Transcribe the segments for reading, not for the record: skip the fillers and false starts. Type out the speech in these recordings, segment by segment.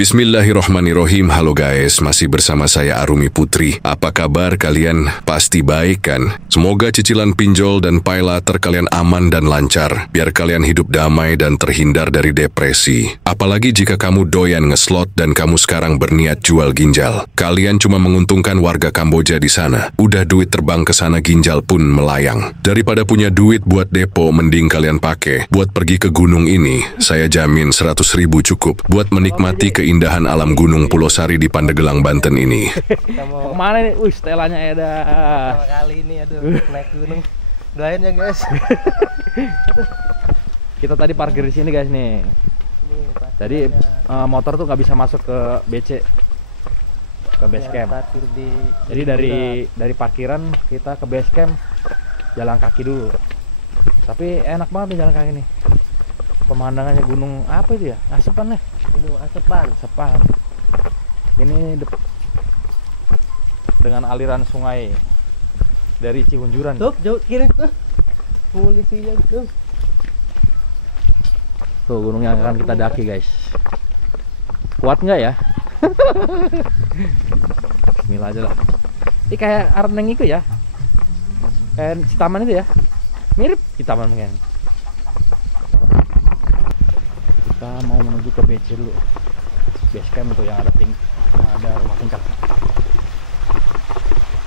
Bismillahirrohmanirrohim. Halo guys, masih bersama saya Arumi Putri. Apa kabar kalian? Pasti baik kan? Semoga cicilan pinjol dan pay later kalian aman dan lancar, biar kalian hidup damai dan terhindar dari depresi. Apalagi jika kamu doyan ngeslot dan kamu sekarang berniat jual ginjal. Kalian cuma menguntungkan warga Kamboja di sana. Udah duit terbang ke sana, ginjal pun melayang. Daripada punya duit buat depo, mending kalian pakai buat pergi ke gunung ini. Saya jamin 100.000 cukup buat menikmati keindahan alam Gunung Pulau Sari di Pandegelang, Banten ini. Kita mau kemana nih? Wih, setelahnya Eda. Pertama kali ini, naik gunung. Doain ya guys. Kita tadi parkir di sini guys nih. Tadi motor tuh nggak bisa masuk ke BC, ke base camp. Jadi dari parkiran kita ke base camp jalan kaki dulu. Tapi enak banget nih jalan kaki nih. Pemandangannya gunung apa itu ya? Asepan nih. Gunung Asepan. Ini dengan aliran sungai dari Cihunjuran. Tuh, jauh kiri tuh. Polisinya tuh. Tuh gunung yang akan kita daki guys. Kuat nggak ya? Bismillah aja lah. Ini kayak Arneng itu ya. Kayak Citaman itu ya. Mirip Citaman mungkin. Kita mau menuju ke BC dulu, base camp itu yang ada rumah puncak.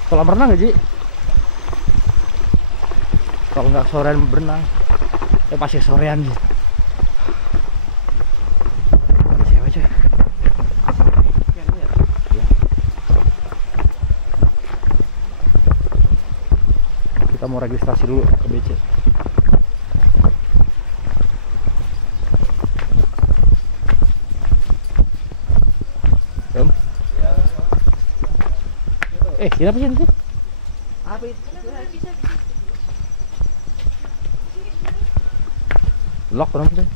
Kolam renang nggak Ji? Kalau nggak sorean berenang, pasti sorean Ji. Siapa aja? Ya. Kita mau registrasi dulu ke BC. Kenapa sih ini? Apa itu? Lock orang sih.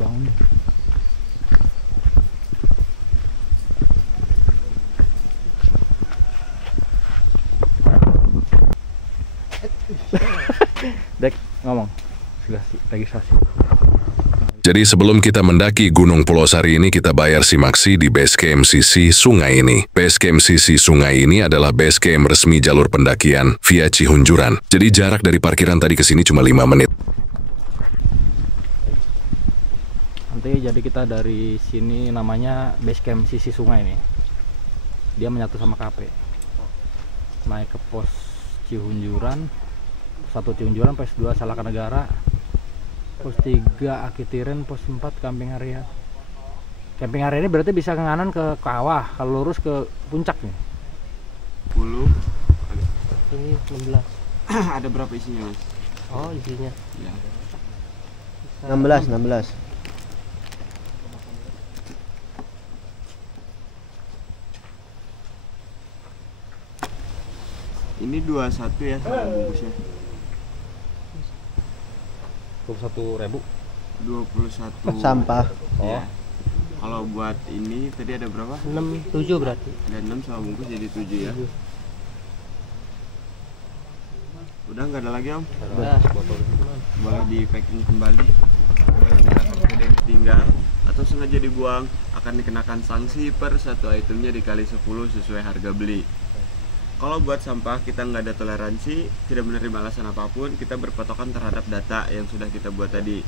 Bangun deh. Dek ngomong registrasi. Jadi sebelum kita mendaki Gunung Pulau Sari ini, kita bayar simaksi di base camp sisi sungai ini. Base camp sisi sungai ini adalah base camp resmi jalur pendakian via Cihunjuran. Jadi jarak dari parkiran tadi ke sini cuma 5 menit. Nanti jadi kita dari sini namanya base camp sisi sungai nih. Dia menyatu sama KP. Naik ke pos Cihunjuran, 1 Cihunjuran, pos 2 Salaka Negara, pos 3 Akitiren, pos 4 Camping Area. Camping area ini berarti bisa ke kanan ke kawah, kalau lurus ke puncak nih. 10. Ini 16. Ada berapa isinya mas? Oh isinya. Ya. 16. Ini 21 ya sama bungkusnya. 21.000. 21. Sampah. Ya. Kalau buat ini tadi ada berapa? 7 berarti. Ada 6 sama bungkus jadi 7 ya. Udah nggak ada lagi om? Udah. Boleh di packing kembali. Jika ada yang tinggal atau sengaja dibuang, akan dikenakan sanksi per satu itemnya dikali 10 sesuai harga beli. Kalau buat sampah kita nggak ada toleransi, tidak menerima alasan apapun, kita berpatokan terhadap data yang sudah kita buat tadi.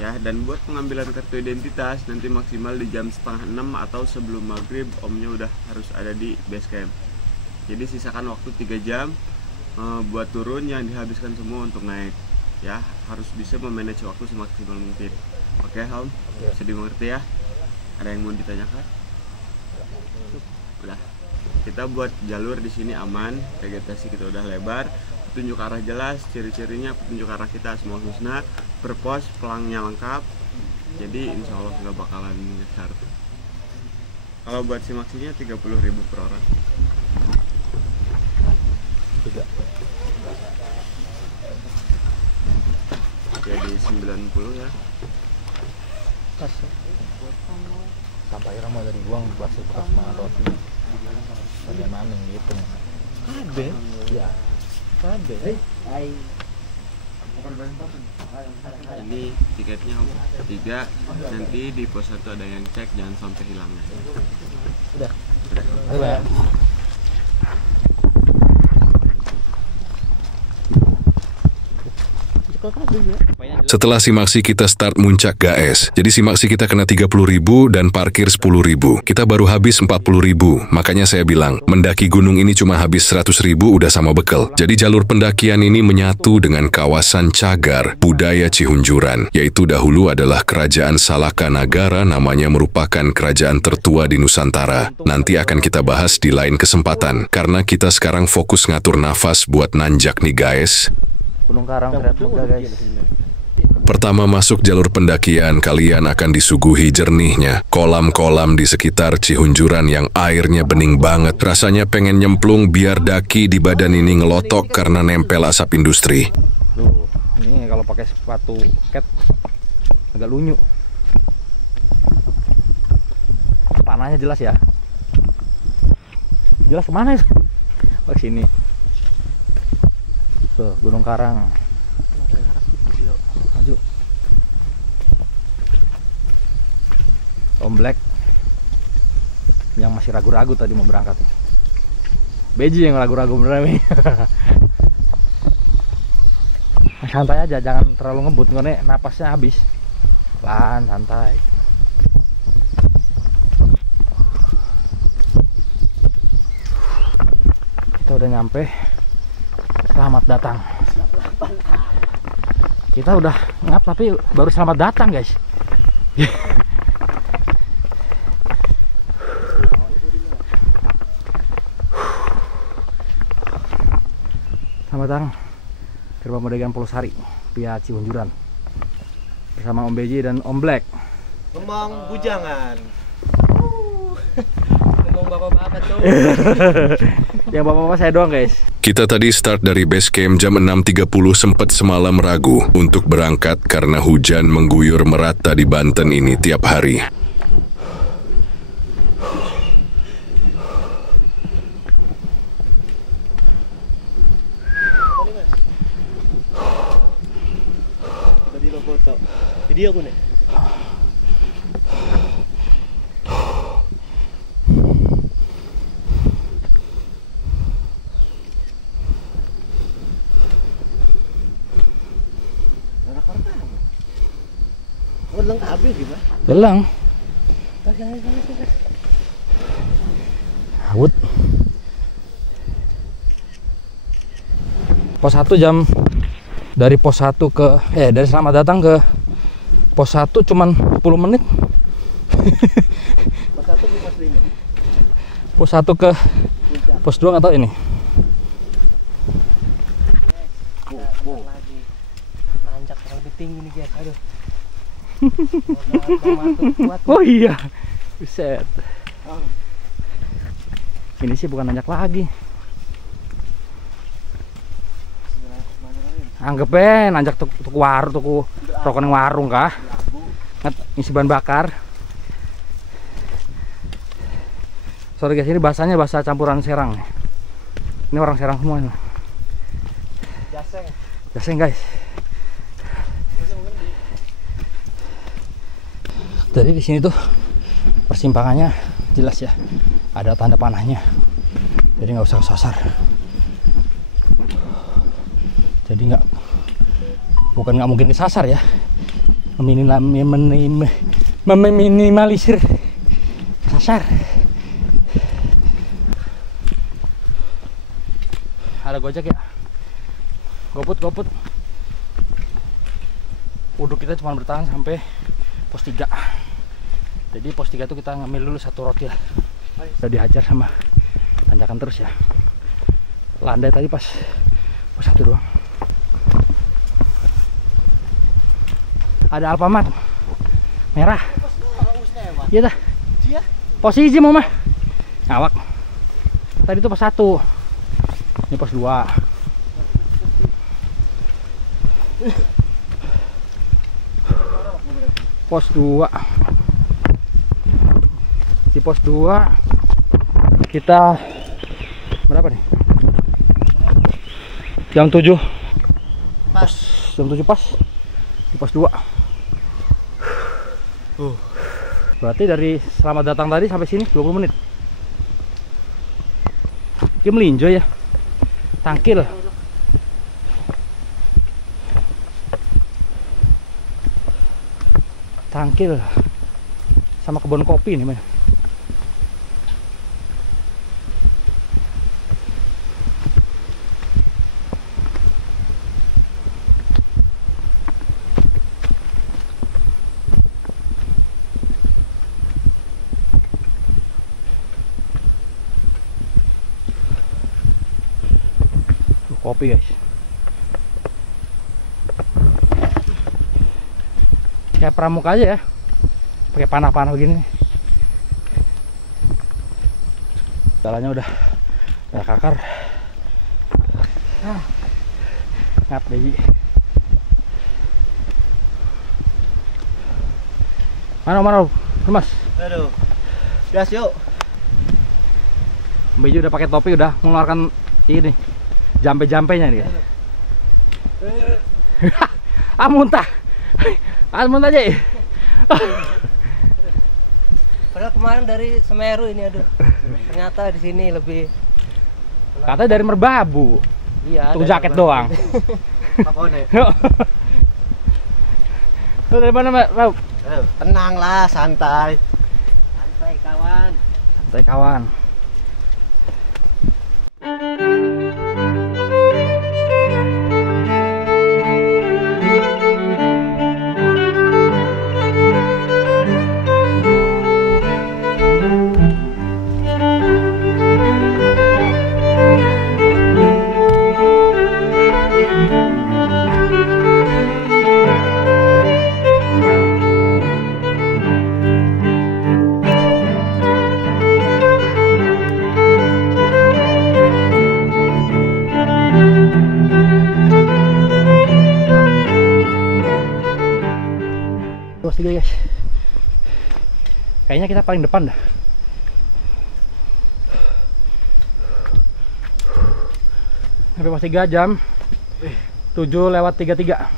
Ya, dan buat pengambilan kartu identitas nanti maksimal di jam 5:30 atau sebelum maghrib, omnya udah harus ada di base camp. Jadi sisakan waktu 3 jam buat turun, yang dihabiskan semua untuk naik. Ya, harus bisa memanage waktu semaksimal mungkin. Oke, Om? Bisa dimengerti ya? Ada yang mau ditanyakan? Udah. Kita buat jalur di sini aman, vegetasi kita udah lebar, petunjuk arah jelas, ciri-cirinya petunjuk arah kita semua husna, per pos pelangnya lengkap, jadi insya Allah nggak bakalan nyesar. Kalau buat simaksinya 30.000 per orang. Jadi 90 ya. Sampai akhirnya mau dari buang bekas makan roti. Bagaimana gitu? Kabe. Ya. Kabe. Ini tiketnya Om. 3. Nanti di pos 1 ada yang cek, jangan sampai hilangnya. Udah. Udah. Setelah simaksi kita start muncak guys. Jadi simaksi kita kena 30.000 dan parkir 10.000. Kita baru habis 40.000. Makanya saya bilang, mendaki gunung ini cuma habis 100.000 udah sama bekal. Jadi jalur pendakian ini menyatu dengan kawasan cagar budaya Cihunjuran, yaitu dahulu adalah kerajaan Salaka Nagara, namanya merupakan kerajaan tertua di Nusantara. Nanti akan kita bahas di lain kesempatan. Karena kita sekarang fokus ngatur nafas buat nanjak nih guys. Gunung Karang Serat Muda guys. Pertama masuk jalur pendakian, kalian akan disuguhi jernihnya kolam-kolam di sekitar Cihunjuran yang airnya bening banget. Rasanya pengen nyemplung biar daki di badan ini ngelotok karena nempel asap industri. Tuh, ini kalau pakai sepatu cat agak lunyu. Panahnya jelas ya. Jelas kemana ya? Oh sini. Tuh, Gunung Karang. Maju. Om Black yang masih ragu-ragu tadi mau berangkat. Beji yang ragu-ragu beneran nih. Santai aja, jangan terlalu ngebut karena napasnya habis. Pelan, santai. Kita udah nyampe. Selamat datang. Kita udah ngap tapi baru selamat datang guys. Selamat datang Gerbang Pendakian Polosari via Cihunjuran bersama Om Beji dan Om Black. Ngomong bujangan. Ngomong bapak-bapak tuh. Yang bapak-bapak saya doang guys. Kita tadi start dari base camp jam 6.30, sempat semalam ragu untuk berangkat karena hujan mengguyur merata di Banten ini tiap hari. Tadi lo foto. Video aku nih. Lengkap habis gimana? Gelang. Awut. Pos 1 jam dari pos 1 ke dari Selamat Datang ke pos 1 cuman 10 menit. Pos 1 ke pos 5. Pos 1 ke pos 2 nggak tahu ini. Lagi. Nanjak yang lebih tinggi nih guys. Aduh. Oh iya. Buset. Ini sih bukan nanjak lagi. Anggapnya nanjak tuku warung, tuku rokok yang warung kah? Ngisi bahan bakar. Sorry guys, ini bahasanya bahasa campuran Serang. Ini orang Serang semua ini. Jaseng. Jaseng guys. Jadi di sini tuh persimpangannya jelas ya, ada tanda panahnya, jadi nggak usah kesasar. Jadi bukan nggak mungkin kesasar ya, meminimalisir kesasar. Ada gojek ya, goput. Uduk kita cuma bertahan sampai pos 3. Jadi pos 3 itu kita ngambil dulu satu roti lah. Udah dihajar sama tanjakan terus ya. Landai tadi pas pos 1 doang. Ada Alfamart merah. Iya dah. Pos 1 mau mah. Ngawak. Tadi itu pos 1. Ini pos 2. Pos 2. Di pos 2 kita berapa nih? Jam 7. Pos jam 7 pas di pos 2. Berarti dari selamat datang tadi sampai sini 20 menit. Dia melinjo ya. Tangkil. Tangkil sama kebun kopi nih, men. Kopi guys, kayak pramuka aja ya, pakai panah-panah begini. Jalannya udah kakar. Ngap Beji. Mana Mas? Aduh, gas yuk. Beji udah pakai topi, udah mengeluarkan ini jampe-jampenya nih. Muntah aja. Padahal kemarin dari Semeru ini, aduh. Ternyata di sini lebih. Katanya dari Merbabu. Iya. Tuh jaket doang. Pakone. Lu dari mana, Mbak? Tenang lah, santai. Santai kawan. Santai kawan. Pos 3 guys, kayaknya kita paling depan dah. Sampai pos 3 jam 7:33.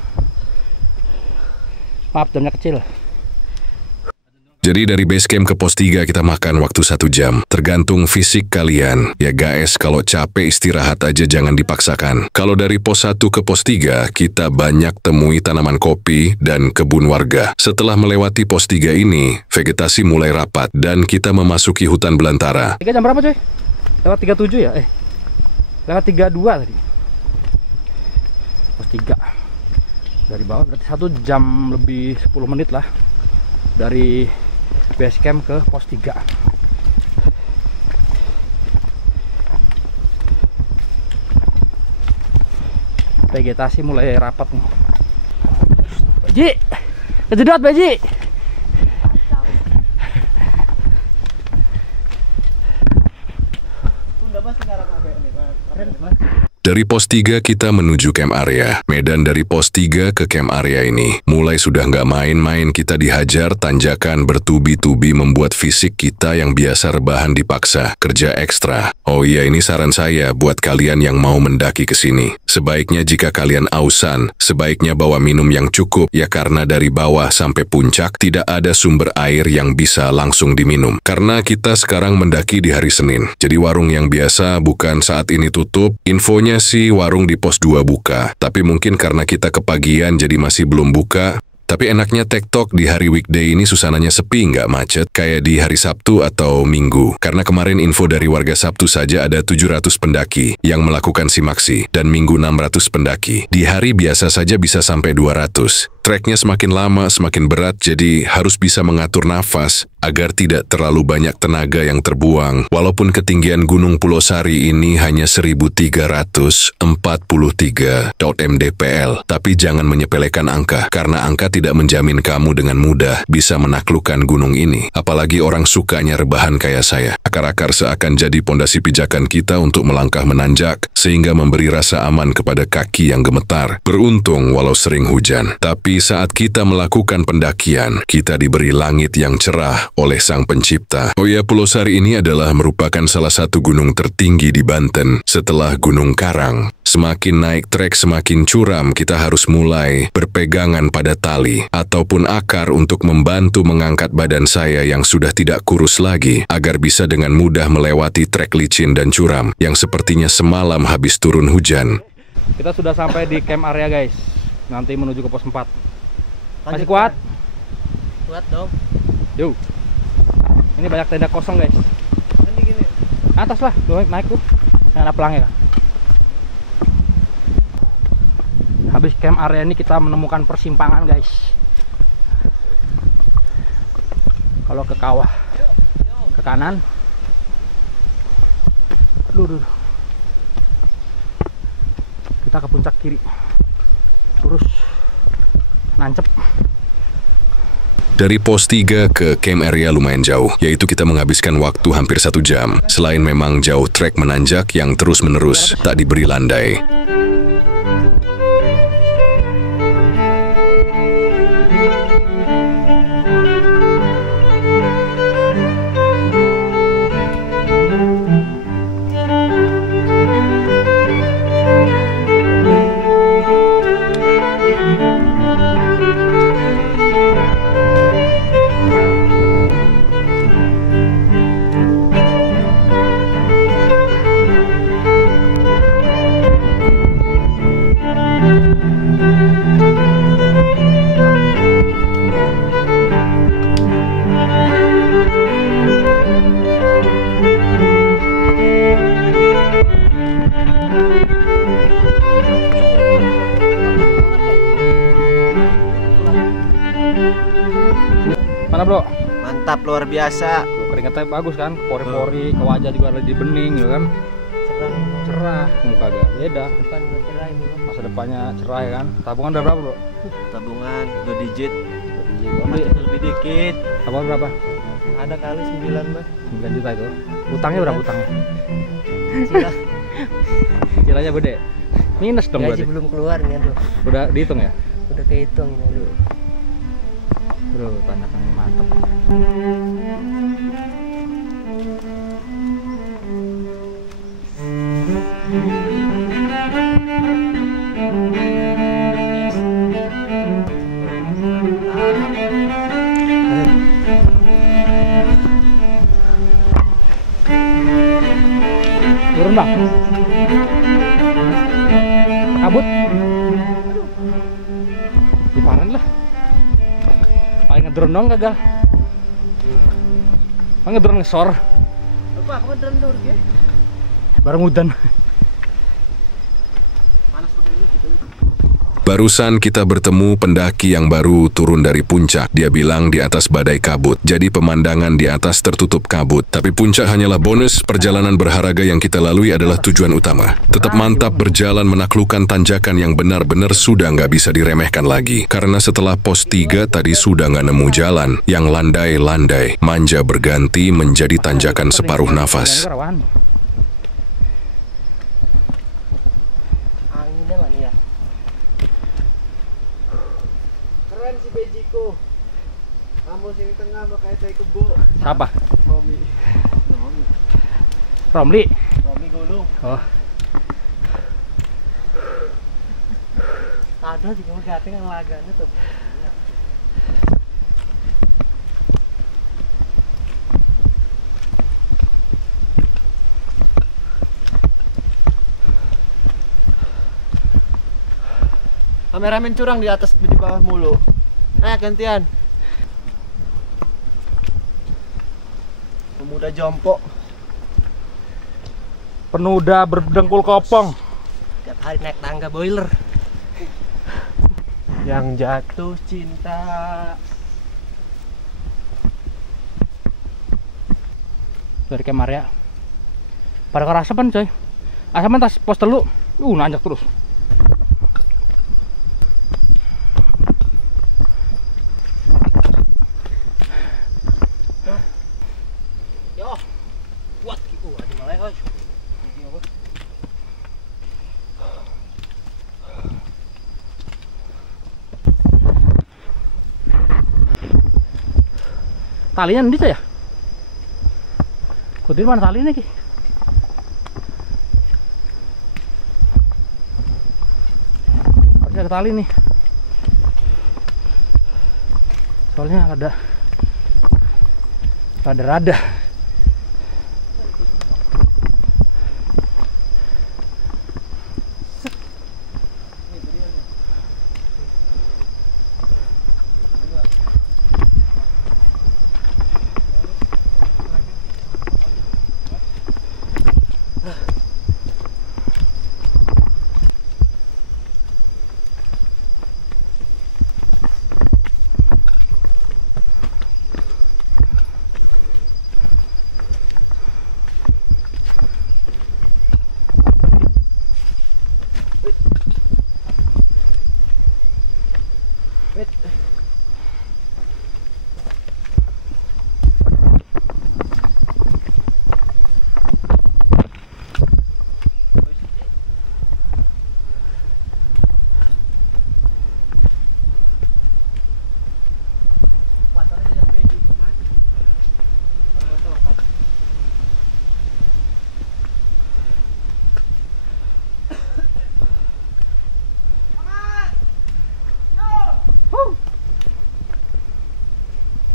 Maaf, jamnya kecil. Jadi dari base camp ke pos 3 kita makan waktu 1 jam. Tergantung fisik kalian. Ya guys, kalau capek istirahat aja, jangan dipaksakan. Kalau dari pos 1 ke pos 3, kita banyak temui tanaman kopi dan kebun warga. Setelah melewati pos 3 ini, vegetasi mulai rapat dan kita memasuki hutan belantara. 3 jam berapa coy? Lewat 37 ya? Lewat 32 tadi. Pos 3. Dari bawah berarti 1 jam lebih 10 menit lah. Dari base camp ke pos 3. Vegetasi mulai rapat nih. Beji, kejedot Beji. Dari pos 3 kita menuju camp area. Medan dari pos 3 ke camp area ini mulai sudah nggak main-main, kita dihajar tanjakan bertubi-tubi membuat fisik kita yang biasa rebahan dipaksa kerja ekstra. Oh iya, ini saran saya buat kalian yang mau mendaki ke sini. Sebaiknya jika kalian ausan, sebaiknya bawa minum yang cukup ya, karena dari bawah sampai puncak tidak ada sumber air yang bisa langsung diminum. Karena kita sekarang mendaki di hari Senin. Jadi warung yang biasa bukan saat ini tutup. Infonya sih warung di pos 2 buka, tapi mungkin karena kita kepagian jadi masih belum buka. Tapi enaknya TikTok di hari weekday ini suasananya sepi, nggak macet kayak di hari Sabtu atau Minggu. Karena kemarin info dari warga Sabtu saja ada 700 pendaki yang melakukan simaksi dan Minggu 600 pendaki. Di hari biasa saja bisa sampai 200. Treknya semakin lama semakin berat, jadi harus bisa mengatur nafas agar tidak terlalu banyak tenaga yang terbuang. Walaupun ketinggian Gunung Pulau Sari ini hanya 1343 mdpl, tapi jangan menyepelekan angka, karena angka tidak menjamin kamu dengan mudah bisa menaklukkan gunung ini. Apalagi orang sukanya rebahan kayak saya. akar-akar seakan jadi pondasi pijakan kita untuk melangkah menanjak, sehingga memberi rasa aman kepada kaki yang gemetar. Beruntung walau sering hujan, tapi saat kita melakukan pendakian, kita diberi langit yang cerah oleh Sang Pencipta. Oh ya, Pulau Sari ini adalah merupakan salah satu gunung tertinggi di Banten setelah Gunung Karang. Semakin naik trek semakin curam, kita harus mulai berpegangan pada tali ataupun akar untuk membantu mengangkat badan saya yang sudah tidak kurus lagi agar bisa dengan mudah melewati trek licin dan curam yang sepertinya semalam habis turun hujan. Kita sudah sampai di camp area guys. Nanti menuju ke pos 4. Masih Lanjut, kuat? Kuat dong. Yuk. Ini banyak tenda kosong guys. Gini. Atas lah, tuh naik tuh. Yang ada pelangnya. Habis camp area ini kita menemukan persimpangan guys. Kalau ke kawah, ke kanan. Aduh. Kita ke puncak kiri. Terus nancep. Dari pos 3 ke camp area lumayan jauh, yaitu kita menghabiskan waktu hampir 1 jam. Selain memang jauh trek menanjak yang terus-menerus tak diberi landai. Mana bro? Mantap, luar biasa. Tuh, keringetnya bagus kan, pori-pori, ke wajah juga lagi bening gitu kan. Cerah, muka agak beda. Depan cerah ini. Masa depannya cerah ya kan. Tabungan udah berapa bro? Tabungan 2 digit. Beli Lebih dikit. tabungan berapa? Ada kali 9 mah. 9 juta itu. Utangnya berapa utangnya? Silah. Kiranya gede. Minus dong Gaji berarti. belum keluar nih aduh. Udah dihitung ya? Udah kehitung ini aduh. Bro, tanyakan mantap. Turun bang. Kabut. Diparan lah. Paling ngedrone dong gagal. Paling ngedrone ngesor. Apa aku ngedrone dulu ya? Bareng hujan. Barusan kita bertemu pendaki yang baru turun dari puncak. Dia bilang di atas badai kabut, jadi pemandangan di atas tertutup kabut. Tapi puncak hanyalah bonus, perjalanan berharga yang kita lalui adalah tujuan utama. Tetap mantap berjalan menaklukkan tanjakan yang benar-benar sudah nggak bisa diremehkan lagi. Karena setelah pos 3 tadi sudah nggak nemu jalan, yang landai-landai, manja berganti menjadi tanjakan separuh nafas. Anginnya mana ya? Keren si Bejiko. Kamu sini tengah pakai tai kebo. Siapa? Romi. Romli. Romi Gulung. Oh. Ada di kamu gateng yang laganya tuh. Kameramen curang di atas di bawah mulu. Nah, gantian. Pemuda jompo. Penuda berdengkul kopong. Tiap hari naik tangga boiler. Yang jatuh cinta. Dari camp area. Pada kerasapan coy. Asapan tas pos telu. Nanjak terus. Talinya di ya? Kudir mana talinya ki? Ada tali nih. Soalnya rada-rada.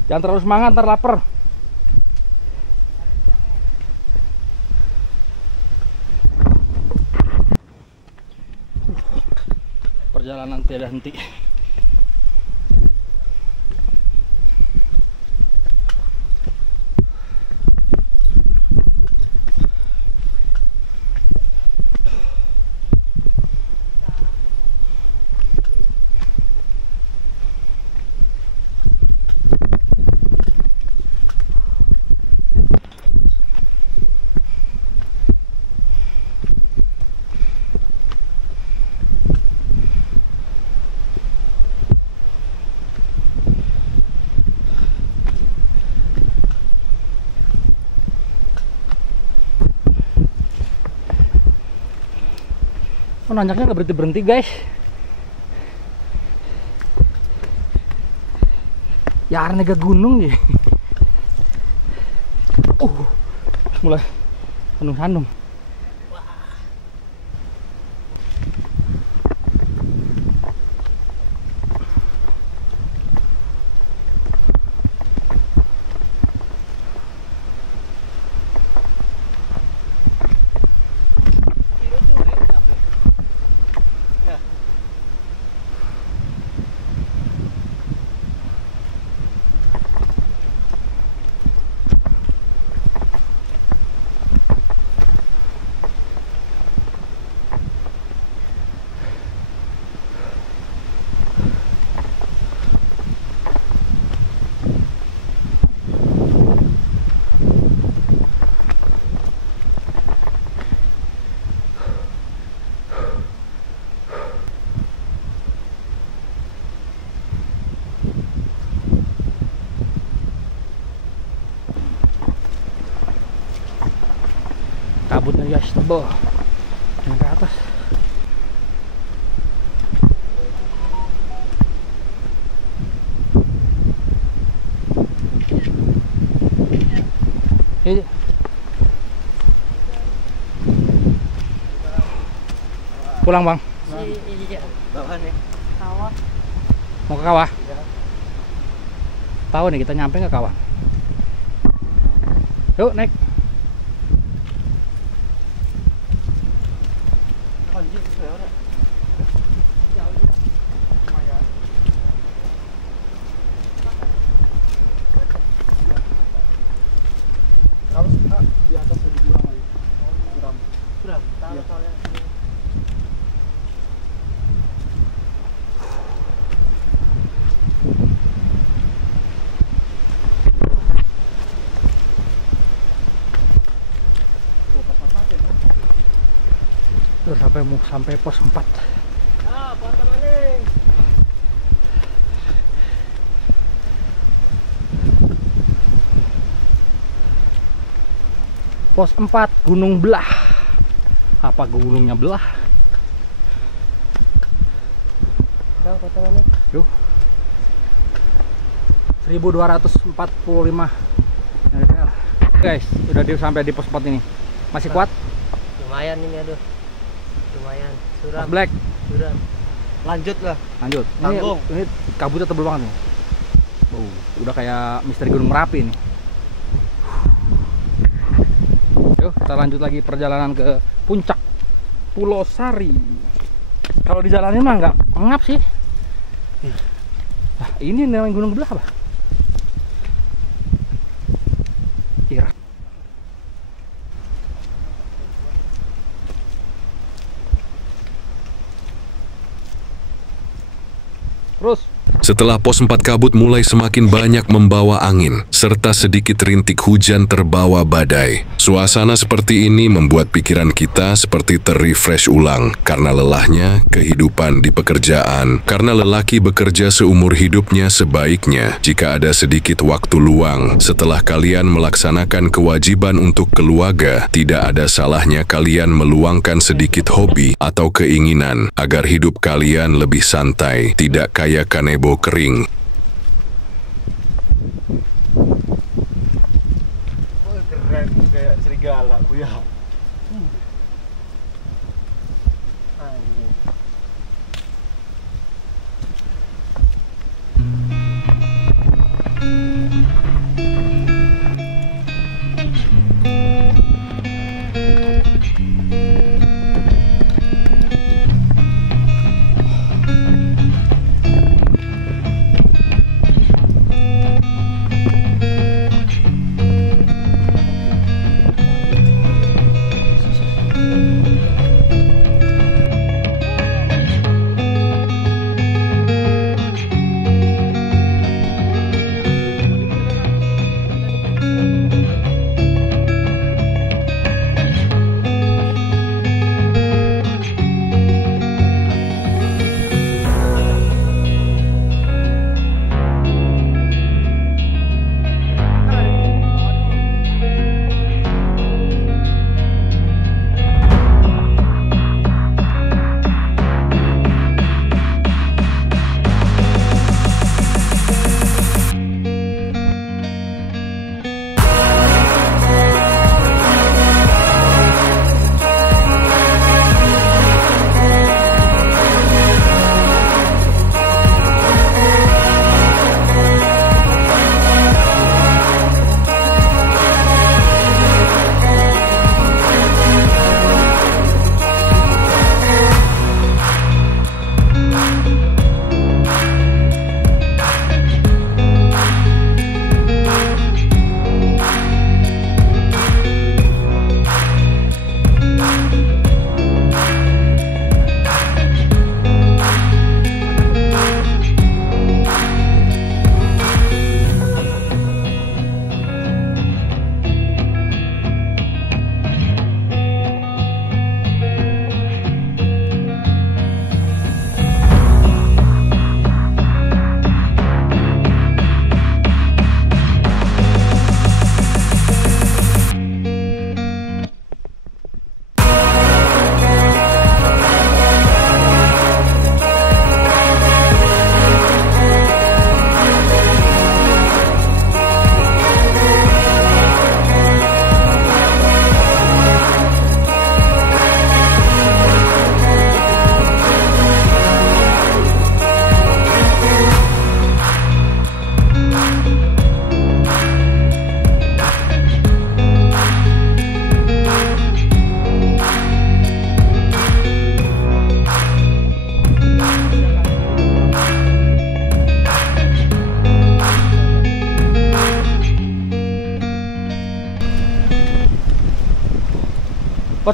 Jangan terlalu semangat, ntar lapar. Perjalanan tiada henti. Oh, nanjaknya nggak berhenti guys. Ya arnega gunung ya. Mulai penuh. Kabutnya guys, tebal. Yang ke atas. Ini. Pulang bang. Iya. Bawah nih. Kawah. Mau ke kawah? Ya. Tahu nih kita nyampe ke kawah. Yuk naik. Di atas lebih kurang lagi. Kurang. Tahu soalnya. Sampai pos 4. Ah, potongan nih. Pos 4 Gunung Belah. Apa gunungnya belah? Tahu potongan nih. Yuk. 1245 mdpl. Guys, udah sampai di pos 4 ini. Masih kuat? Lumayan ini, aduh. Lumayan. Suram. Mas Black. Suram. Lanjut lah. Lanjut. Tanggung. Ini kabutnya tebel banget nih. Udah kayak misteri Gunung Merapi nih. Yuk, kita lanjut lagi perjalanan ke puncak Pulau Sari. Kalau di jalanin mah nggak ngap sih. Nah, ini namanya gunung belah apa? Kira. Terus Setelah pos 4 kabut mulai semakin banyak membawa angin, serta sedikit rintik hujan terbawa badai. Suasana seperti ini membuat pikiran kita seperti terrefresh ulang karena lelahnya kehidupan di pekerjaan. Karena lelaki bekerja seumur hidupnya, sebaiknya jika ada sedikit waktu luang setelah kalian melaksanakan kewajiban untuk keluarga, tidak ada salahnya kalian meluangkan sedikit hobi atau keinginan agar hidup kalian lebih santai, tidak kayak kanebo kering. Keren kayak serigala bu ya. Anjing.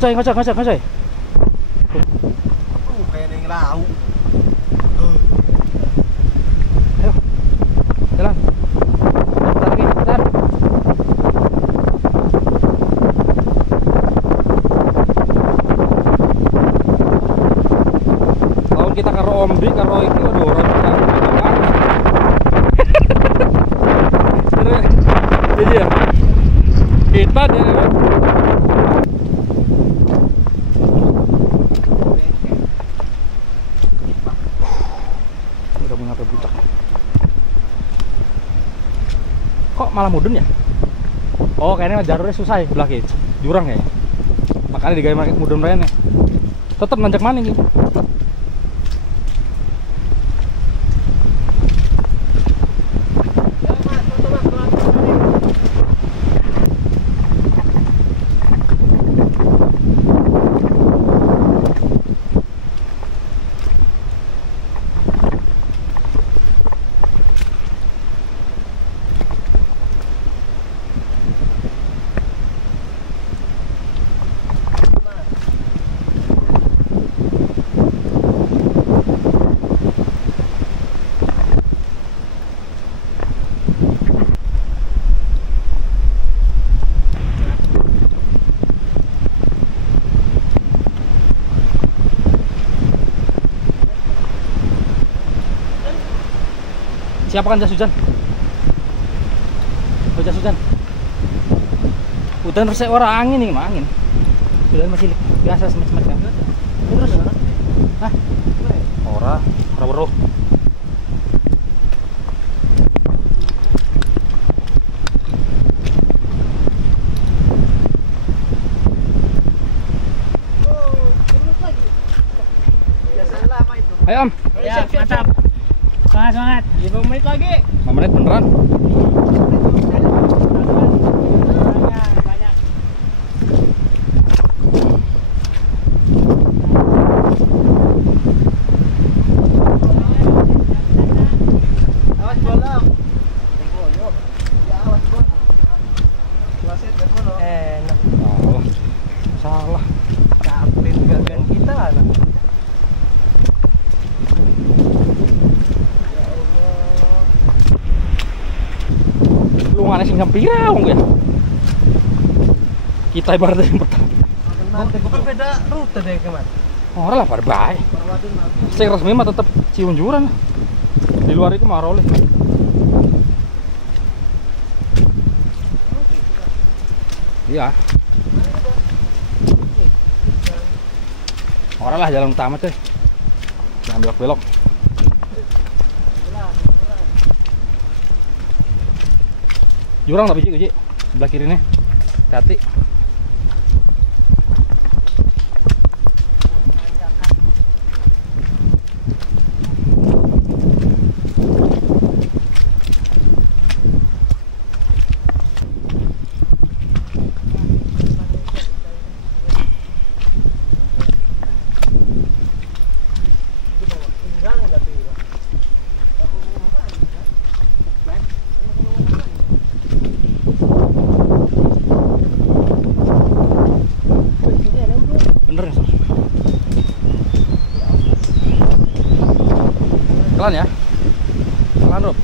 Ngocok. Kayak ada yang lauk. Ayo, jalan. Bentar lagi, bentar. Lawan kita karo Omdi, karo iki, aduh, orang kita banget. Jadi ya, kita dia. Kok malah mudun ya? Oh, kayaknya jalurnya susah ya belah kiri. Jurang ya. Makanya digaya mudun mereka. Tetap nanjak maning gitu. Siapakan jas hujan? Oh, jas hujan. Hujan resek orang angin nih, mah angin. Hujan masih biasa semet-semet kan. Terus? Hah? Ora weruh. Ayo Om. Ya, mantap. Semangat. 5 menit lagi. 5 menit beneran. Banyak. Awas bola. Ya awas bola. Enak. Salah. Kapten gagan kita lah. Lu ngane sing sampira wong ya. Kita ibaratnya yang pertama. Bukan beda rute deh kemana. Ora lah pada bae. Sing resmi mah tetep Ciunjuran. Di luar itu mah oleh. Iya. Ora lah jalan utama teh. Jangan belok-belok. Jurang tapi Ji, sebelah kiri nih. Hati. Bener ya, pelan ya, pelan Rob,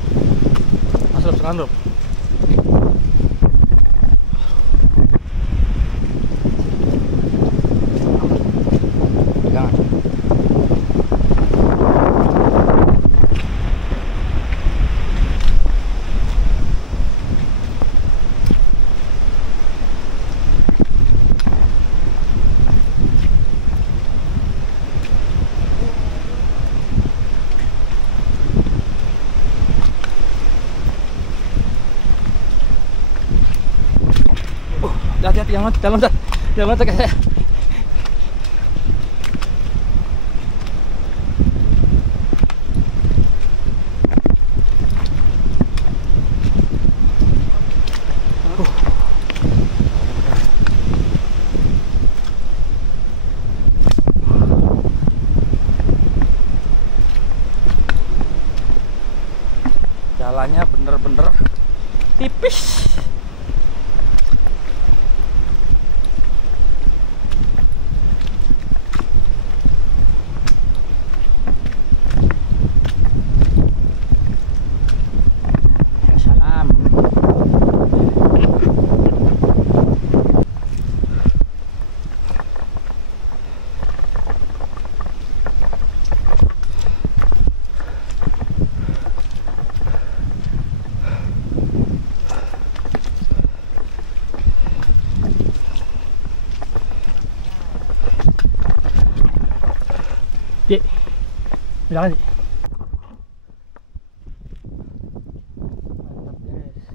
masuk pelan Rob. Jangan. Hati-hati, jangan loncat kayak saya. Jalannya bener-bener tipis. Ji, bilang aja. Mantap guys.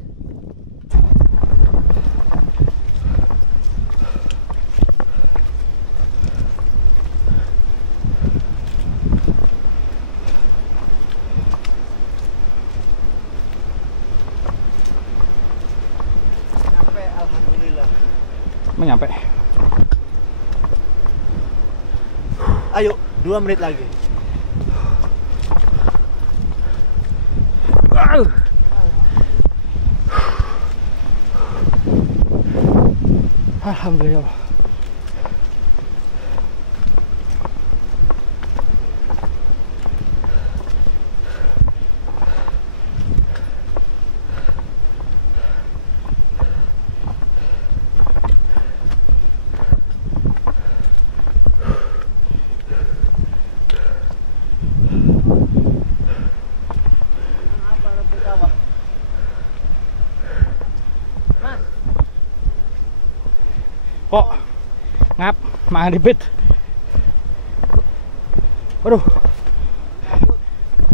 Menyampe. Ayo, 2 menit lagi. Alhamdulillah. Kok ngap mangan dipit. Waduh.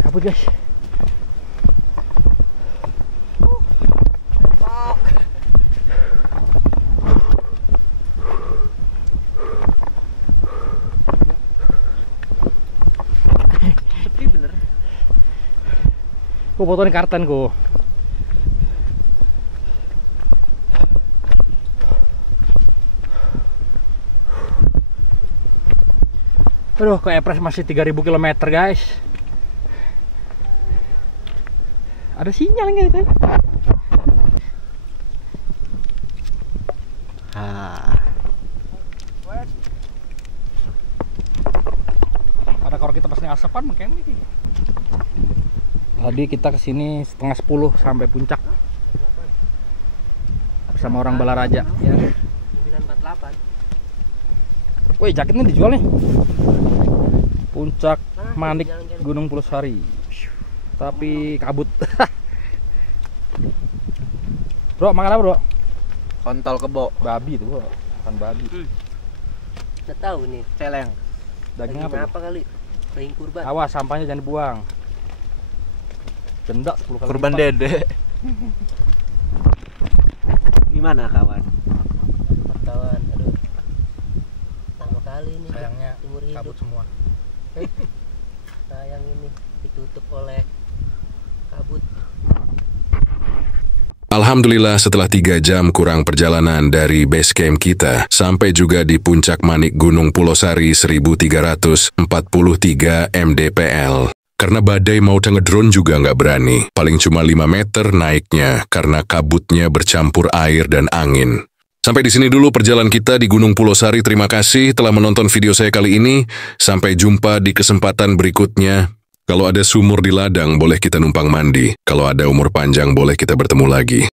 Kabut guys. Sepi bener. Ku fotoin karten ku. Aduh, ke Epres masih 3000 km guys. Ada sinyal nggak itu? Ada kalau kita pasnya asapan makanya ini. Tadi kita kesini setengah 10 sampai puncak bersama orang Balaraja. Ya, 948. Woi, jaketnya dijual nih. Puncak Manik Gunung Pulosari. Tapi kabut. Bro, makan apa, Bro? Kontol kebo. Babi tuh, Bro. Makan babi. Nggak tahu nih, celeng. Daging apa? Apa kali? Daging kurban. Awas, sampahnya jangan dibuang. Denda 10 kali. Kurban lipat. dede. Gimana kawan? Kawan, aduh. Pertama kali nih. Sayangnya seumur hidup. kabut semua. Sayang ini ditutup oleh kabut. Alhamdulillah setelah 3 jam kurang perjalanan dari base camp kita, sampai juga di puncak Manik Gunung Pulosari 1343 mdpl. Karena badai mau ngedrone juga nggak berani, paling cuma 5 meter naiknya karena kabutnya bercampur air dan angin. Sampai di sini dulu perjalanan kita di Gunung Pulosari. Terima kasih telah menonton video saya kali ini. Sampai jumpa di kesempatan berikutnya. Kalau ada sumur di ladang, boleh kita numpang mandi. Kalau ada umur panjang, boleh kita bertemu lagi.